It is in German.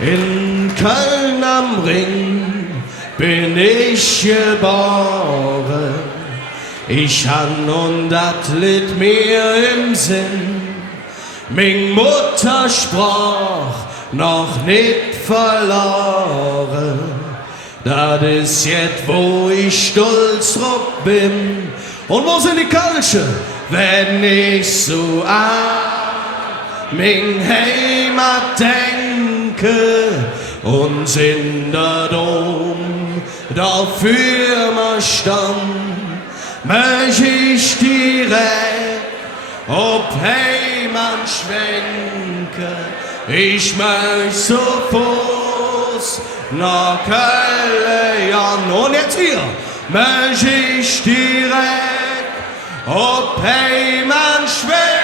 In Köln am Ring bin ich geboren. Ich han und dat lit mir im Sinn. Ming Mutter sprach noch nicht verloren. Das ist jetzt, wo ich stolz drauf bin. Und wo sind die Kölsche, wenn ich so an Ming Heimat denke und in der Dom dafür mal stand, möcht ich direkt ob Heimat schwenke. Ich möcht so Fuß nach Köln, ja, und jetzt hier möcht ich direkt ob Heimat schwenke.